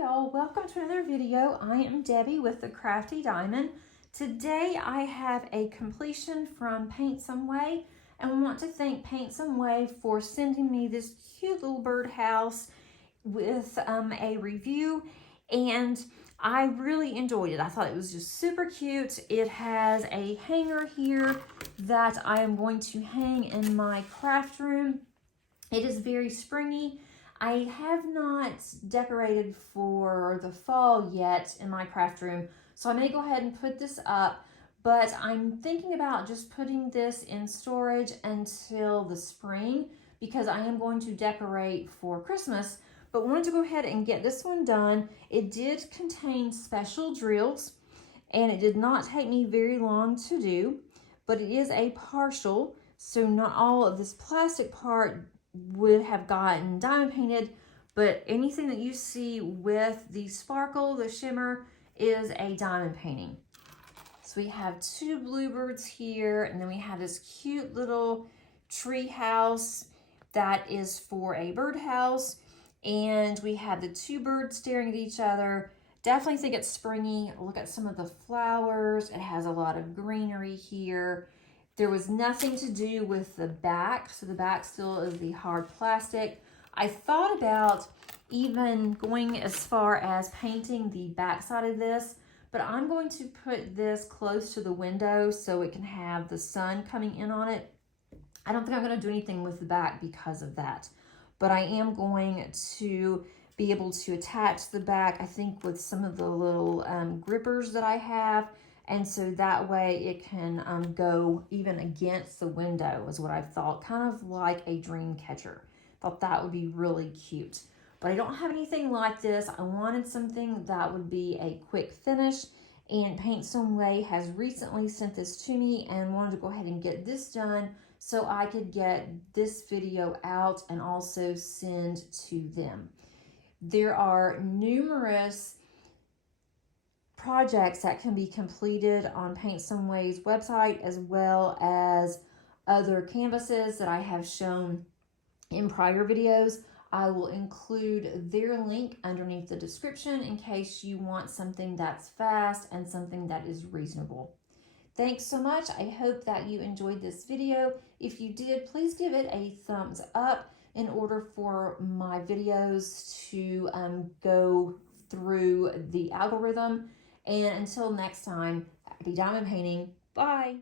Y'all, welcome to another video. I am Debbie with the Crafty Diamond. Today I have a completion from Paintsomeway, and we want to thank Paintsomeway for sending me this cute little birdhouse with a review, and I really enjoyed it. I thought it was just super cute. It has a hanger here that I am going to hang in my craft room. It is very springy. I have not decorated for the fall yet in my craft room, so I may go ahead and put this up, but I'm thinking about just putting this in storage until the spring because I am going to decorate for Christmas, but wanted to go ahead and get this one done. It did contain special drills, and it did not take me very long to do, but it is a partial, so not all of this plastic part would have gotten diamond painted, but anything that you see with the sparkle, the shimmer, is a diamond painting. So we have two bluebirds here, and then we have this cute little tree house that is for a birdhouse, and we have the two birds staring at each other. Definitely think it's springy. Look at some of the flowers. It has a lot of greenery here. There was nothing to do with the back, so the back still is the hard plastic. I thought about even going as far as painting the back side of this, but I'm going to put this close to the window so it can have the sun coming in on it. I don't think I'm going to do anything with the back because of that, but I am going to be able to attach the back, I think, with some of the little grippers that I have. And so that way it can go even against the window is what I've thought, kind of like a dream catcher. Thought that would be really cute. But I don't have anything like this. I wanted something that would be a quick finish, and Paintsomeway has recently sent this to me and wanted to go ahead and get this done so I could get this video out and also send to them. There are numerous projects that can be completed on Paintsomeway's website, as well as other canvases that I have shown in prior videos. I will include their link underneath the description in case you want something that's fast and something that is reasonable. Thanks so much. I hope that you enjoyed this video. If you did, please give it a thumbs up in order for my videos to go through the algorithm. And until next time, happy diamond painting. Bye.